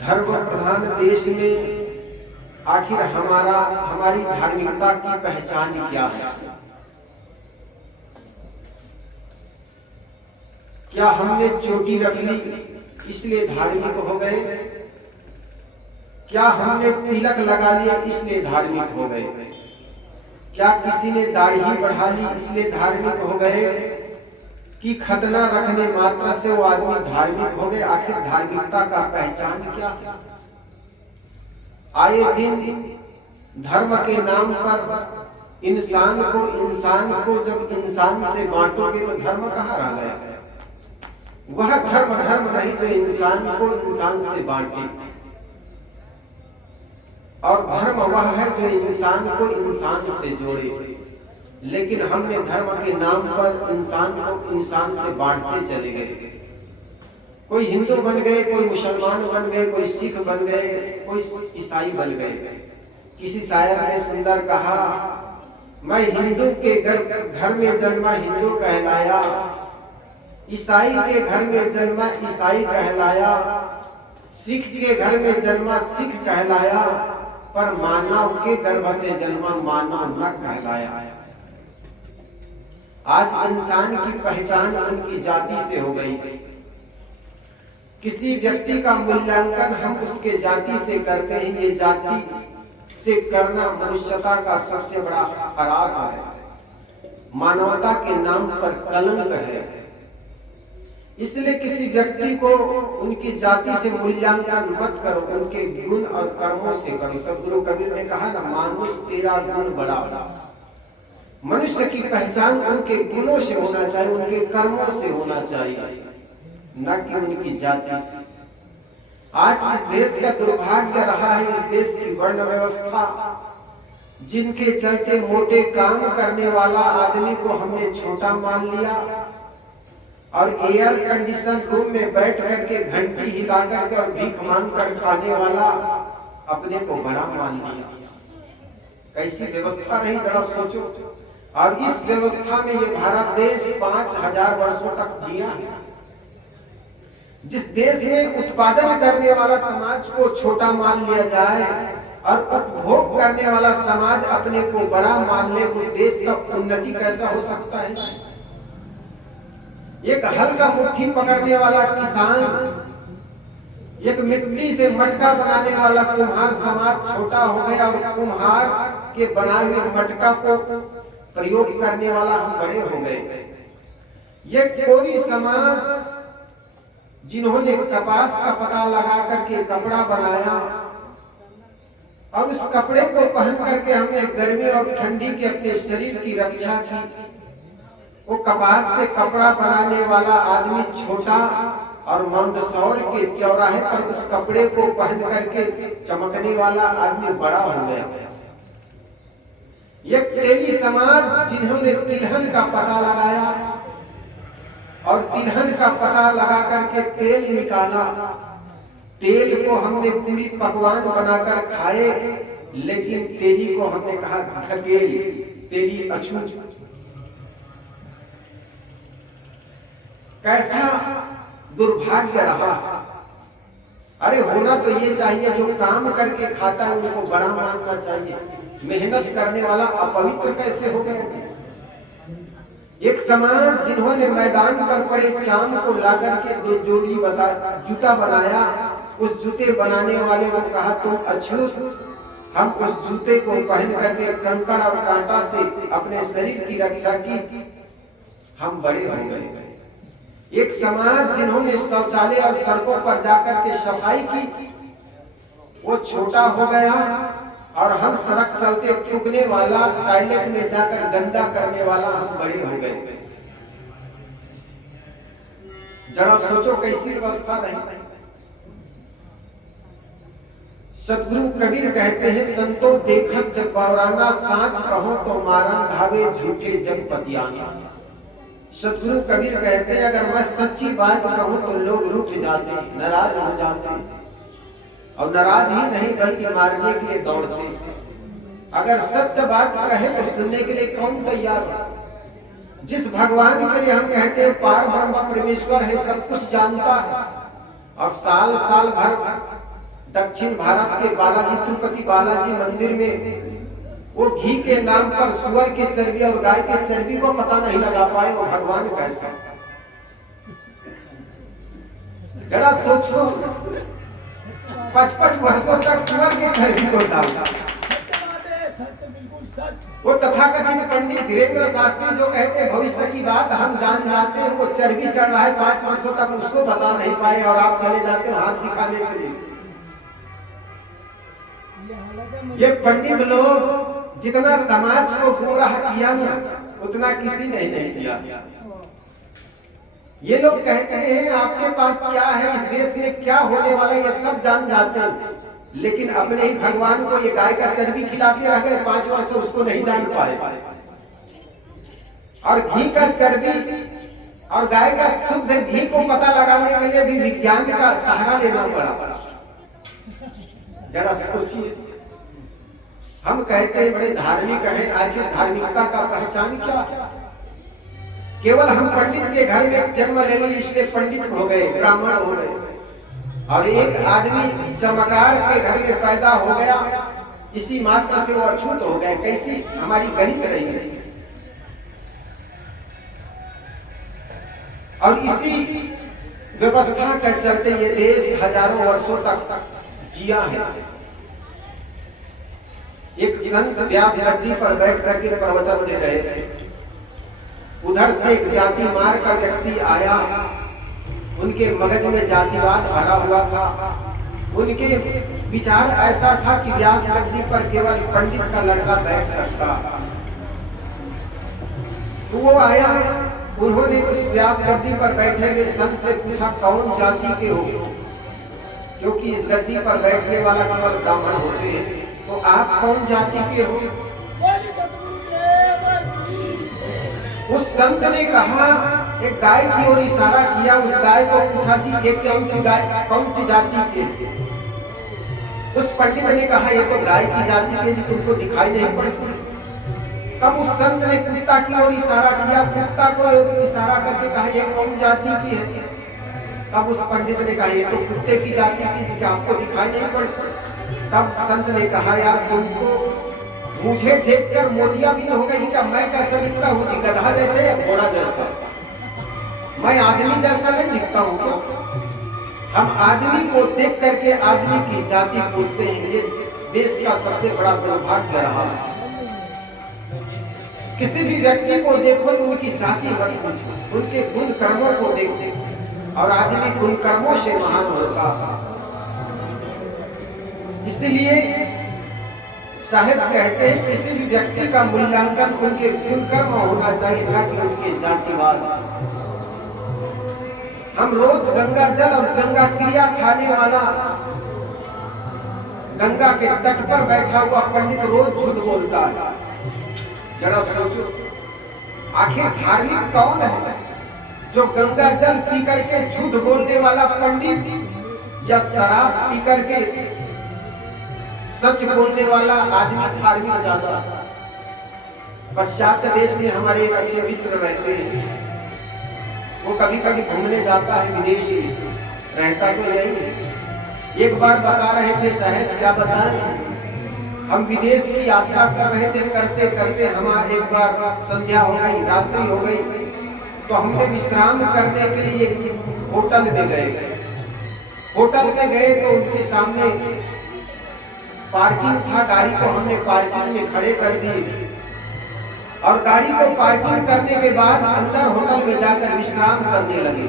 धर्म प्रधान देश में आखिर हमारी धार्मिकता की पहचान क्या है? क्या हमने चोटी रख ली इसलिए धार्मिक हो गए? क्या हमने तिलक लगा लिया इसलिए धार्मिक हो गए? क्या किसी ने दाढ़ी बढ़ा ली इसलिए धार्मिक हो गए? कि खतना रखने मात्र से वो आदमी धार्मिक हो गए? आखिर धार्मिकता का पहचान क्या? आए दिन धर्म के नाम पर इंसान को जब इंसान से बांटोगे तो धर्म कहाँ रह गया? वह धर्म नहीं जो इंसान को इंसान से बांटे, और धर्म वह है जो इंसान को इंसान से जोड़े। लेकिन हमने धर्म के नाम पर इंसान को इंसान से बांटते चले गए। कोई हिंदू बन गए, कोई मुसलमान बन गए, कोई सिख बन गए, कोई ईसाई बन गए। किसी शायर ने सुंदर कहा, मैं हिंदू के घर में जन्मा हिंदू कहलाया, ईसाई के घर में जन्मा ईसाई कहलाया, सिख के घर में जन्मा सिख कहलाया, पर मानव के गर्भ से जन्मा मानव न कहलाया। आज इंसान की पहचान उनकी जाति से हो गई। किसी व्यक्ति का मूल्यांकन हम उसके जाति से करते हैं। ये जाति से करना मनुष्यता का सबसे बड़ा परास है, मानवता के नाम पर कलंक है। इसलिए किसी व्यक्ति को उनकी जाति से मूल्यांकन मत करो, उनके गुण और कर्मों से करो। सदगुरु कबीर ने कहा ना, मानुष तेरा गुण बड़ा। मनुष्य की पहचान उनके गुणों से होना चाहिए, उनके कर्मों से होना चाहिए, न कि उनकी जाति से। आज इस देश का दुर्भाग्य रहा है, इस देश की वर्ण व्यवस्था, जिनके चलते मोटे काम करने वाला आदमी को हमने छोटा मान लिया, और एयर कंडीशन रूम में बैठ करके घंटी हिला करके और भीख मांग कर खाने वाला अपने को बड़ा मान लिया। कैसी व्यवस्था रही, जरा सोचो। और इस व्यवस्था में ये भारत देश 5000 वर्षों तक जिया है। जिस देश में उत्पादन करने वाला समाज को छोटा मान लिया जाए और उपभोग करने वाला समाज अपने को बड़ा मान ले, उस देश का उन्नति कैसा हो सकता है? एक हल का मुट्ठी पकड़ने वाला किसान, एक मिट्टी से मटका बनाने वाला कुम्हार समाज छोटा हो गया, और कुम्हार के बनाए हुए मटका को प्रयोग करने वाला हम बड़े हो गए। ये कोरी समाज जिन्होंने कपास का पता लगा करके कपड़ा बनाया, और उस कपड़े को पहन करके हमने गर्मी और ठंडी के अपने शरीर की रक्षा की, वो कपास से कपड़ा बनाने वाला आदमी छोटा, और मंदसौर के चौराहे पर उस कपड़े को पहन करके चमकने वाला आदमी बड़ा हो गया। ये तेली समाज जिन्होंने तिलहन का पता लगाया, और तिलहन का पता लगा करके तेल निकाला, तेल को हमने पूरी पकवान बनाकर खाए, लेकिन तेली को हमने कहा धकेल, तेली अछूत। कैसा दुर्भाग्य रहा। अरे होना तो ये चाहिए, जो काम करके खाता है उनको बड़ा मानना चाहिए। मेहनत करने वाला अपवित्र कैसे हो गया? एक समाज जिन्होंने मैदान पर पड़े चांद को लाकर के 2 जोड़ी जूता बनाया, उस जूते बनाने वाले को कहा तुम अछूत। हम उस जूते को पहन करके कंकड़ और कांटा से अपने शरीर की रक्षा की, हम बड़े हो गए। एक समाज जिन्होंने शौचालय और सड़कों पर जाकर के सफाई की, वो छोटा हो गया, और हम सड़क चलते थूकने वाला, टॉयलेट में जाकर गंदा करने वाला हम बड़े हो गए। जरा सोचो कैसी व्यवस्था रही। सदगुरु कबीर कहते हैं, संतो देखत जब बावराना, साँच कहो तो मारन धावे झूठे जब पतियाना। सदगुरु कबीर कहते हैं, अगर मैं सच्ची बात कहूं तो लोग रूठ जाते, नाराज हो जाते, और नाराज ही नहीं बल्कि मारने के लिए दौड़ते। अगर सत्य बात कहे तो सुनने के लिए कौन तैयार है? जिस भगवान के लिए हम कहते हैं पार ब्रह्म परमेश्वर है, सब कुछ जानता है, और साल साल भर दक्षिण भारत के बालाजी, तिरुपति बालाजी मंदिर में वो घी के नाम पर सुअर की चर्बी और गाय की चर्बी को पता नहीं लगा पाए वो भगवान कैसा। जरा सोचो, 55 वर्षों तक सुअर की चर्बी को डाला। वो तथाकथित पंडित धीरेन्द्र शास्त्री जो कहते भविष्य की बात हम जान जाते हैं, वो चर्बी चढ़ रहा है 5 वर्षों तक, उसको बता नहीं पाए और आप चले जाते हो हाथ दिखाने के लिए। ये पंडित लोग जितना समाज को गुमराह किया ना, उतना किसी ने नहीं किया। ये लोग कहते हैं आपके पास क्या है, इस देश में क्या होने वाला है, ये सब जान जाते हैं, लेकिन अपने ही भगवान को ये गाय का चर्बी खिला के रह गए 5 वर्ष, उसको नहीं जान पाए। और घी का चर्बी और गाय का शुद्ध घी को पता लगाने के लिए भी विज्ञान का सहारा लेना पड़ा। जरा सोचिए, हम कहते हैं बड़े धार्मिक हैं, आखिर धार्मिकता का पहचान क्या? केवल हम पंडित के घर में जन्म ले ली इसलिए पंडित हो गए, ब्राह्मण हो गए, और एक आदमी चमकार के घर में पैदा हो गया, इसी मात्र से वो अछूत हो गए। कैसी हमारी गणित रही है। और इसी व्यवस्था के चलते ये देश हजारों वर्षों तक जिया है। एक संत व्यास गद्दी पर बैठ करके प्रवचन दे रहे थे, उधर से एक जाति मार का व्यक्ति आया, उनके मगज में जातिवाद भरा हुआ था। उनके विचार ऐसा था कि व्यास गद्दी पर केवल पंडित का लड़का बैठ सकता। तो वो आया, उन्होंने उस व्यास गद्दी पर बैठे हुए संत से पूछा कौन जाति के हो, क्योंकि इस गद्दी पर बैठने वाला केवल ब्राह्मण होते हैं, तो आप कौन जाति के हो? उस संत ने कहा, एक गाय की ओर इशारा किया, उस गाय को पूछा जी ये कौन सी गाय, कौन सी जाति के? उस पंडित ने कहा ये तो गाय की जाति के जी, तुमको दिखाई नहीं पड़ती। तब उस संत ने कुत्ता की ओर इशारा किया, कुत्ता को इशारा करके कहा ये कौन जाति की है? तब उस पंडित ने कहा ये तो कुत्ते की जाति की जी, क्या आपको दिखाई नहीं पड़ती? तब संत ने कहा यार तुमको मुझे देखकर मोतिया भी हो गई क्या? मैं कैसा दिखता हूँ जी, गधा जैसे या घोड़ा जैसा? मैं आदमी जैसा नहीं दिखता हूँ तो? हम आदमी को देख करके आदमी की जाति पूछते हैं, ये देश का सबसे बड़ा दुर्भाग्य रहा। किसी भी व्यक्ति को देखो उनकी जाति मत पूछो, उनके गुण कर्मों को देखो, और आदमी गुण कर्मों से महान होता है। इसलिए साहिब कहते हैं किसी भी व्यक्ति का मूल्यांकन उनके गुण कर्म होना चाहिए, न कि उनके जातिवाद। हम रोज गंगा जल और गंगा क्रिया खाने वाला, गंगा के तट पर बैठा हुआ पंडित रोज झूठ बोलता है। जरा सोचो, आखिर धार्मिक कौन है? जो गंगा जल पी करके झूठ बोलने वाला पंडित, या शराब पी करके सच बोलने वाला आदमी धार्मिक ज्यादा? पश्चात देश में हमारे एक अच्छे मित्र रहते हैं, वो कभी कभी घूमने जाता है विदेश में, रहता तो यही है। एक बार बता रहे थे, साहब क्या बताएं, हम विदेश की यात्रा कर रहे थे, करते करते हमारा एक बार संध्या हो गई, रात्रि हो गई, तो हमने विश्राम करने के लिए होटल में गए। होटल में गए तो उनके सामने पार्किंग था, गाड़ी को हमने पार्किंग में खड़े कर दिए, और गाड़ी को पार्किंग करने के बाद अंदर होटल में जाकर विश्राम करने लगे।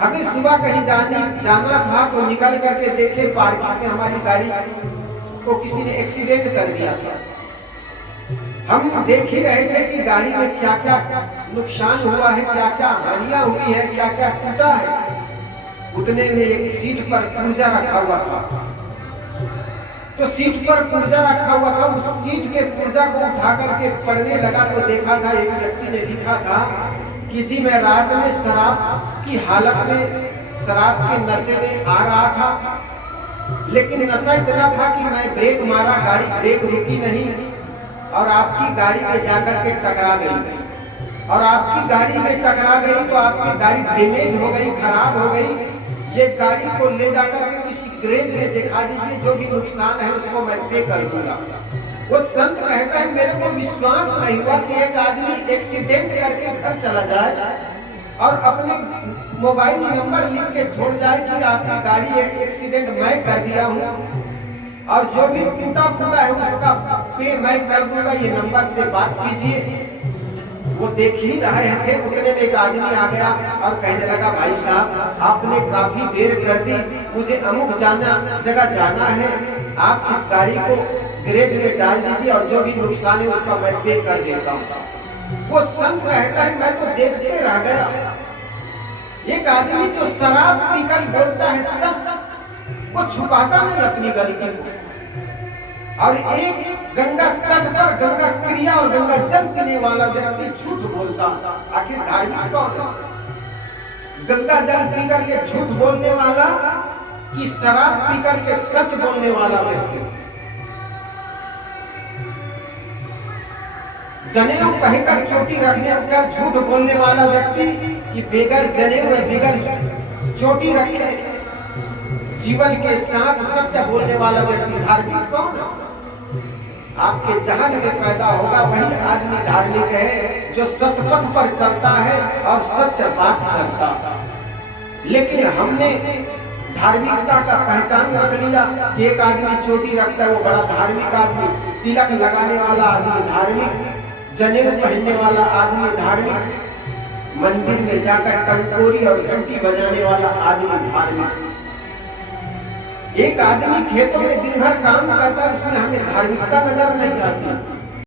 हमें सुबह कहीं जाना था, तो निकल करके देखे पार्किंग में हमारी गाड़ी को किसी ने एक्सीडेंट कर दिया था। हम देख ही रहे थे कि गाड़ी में क्या क्या नुकसान हुआ है, क्या क्या हानियां हुई है, क्या क्या टूटा है। उतने में एक सीट पर पुर्जा रखा हुआ था, तो सीट पर पुर्जा रखा हुआ था, उस सीट के पुर्जा को उठा करके पढ़ने लगा तो देखा था एक व्यक्ति ने लिखा था कि जी मैं रात में शराब की हालत में, शराब के नशे में आ रहा था, लेकिन नशा इतना था कि मैं ब्रेक मारा, गाड़ी ब्रेक रुकी नहीं, और आपकी गाड़ी में जाकर के टकरा गई, और आपकी गाड़ी में टकरा गई तो आपकी गाड़ी डैमेज हो गई, खराब हो गई, ये गाड़ी को ले जाकर के किसी गैरेज में दिखा दीजिए, जो भी नुकसान है उसको मैं पे कर दूंगा। वो संत कहता है मेरे को विश्वास नहीं हुआ कि एक आदमी एक्सीडेंट करके घर चला जाए और अपने मोबाइल नंबर लिख के छोड़ जाए कि आपकी गाड़ी एक्सीडेंट मैं कर दिया हूँ और जो भी टूटा फूटा है उसका पे मैं कर दूंगा, ये नंबर से बात कीजिए। वो देख ही रहे थे, उतने में एक आदमी आ गया और कहने लगा भाई साहब आपने काफी देर कर दी, मुझे अमुक जगह जाना है, आप इस गाड़ी को गैरेज में डाल दीजिए और जो भी नुकसान है उसका मैं पे कर देता हूँ। वो संत कहता है मैं तो देखते रह गया, एक आदमी जो शराब पीकर बोलता है सच, वो छुपाता नहीं अपनी गलती को, और एक गंगा तट पर गंगा क्रिया और गंगा जल पीने वाला व्यक्ति झूठ बोलता। आखिर धार्मिक कौन है? गंगा जल पीकर के झूठ बोलने वाला कि शराब पीकर के सच बोलने वाला व्यक्ति? जनेऊ कहकर चोटी रखने पर झूठ बोलने वाला व्यक्ति कि बेगर जनेऊ बेगर चोटी रखे जीवन के साथ सत्य बोलने वाला व्यक्ति धार्मिक कौन है? आपके जहन में पैदा होगा वही आदमी धार्मिक है जो सतपथ पर चलता है और सत्य बात करता है। लेकिन हमने धार्मिकता का पहचान रख लिया कि एक आदमी चोटी रखता है वो बड़ा धार्मिक आदमी, तिलक लगाने वाला आदमी धार्मिक, जनेऊ पहनने वाला आदमी धार्मिक, मंदिर में जाकर कंकोरी और घंटी बजाने वाला आदमी धार्मिक। एक आदमी खेतों में दिन भर काम करता है, उसमें हमें धार्मिकता नजर नहीं आती।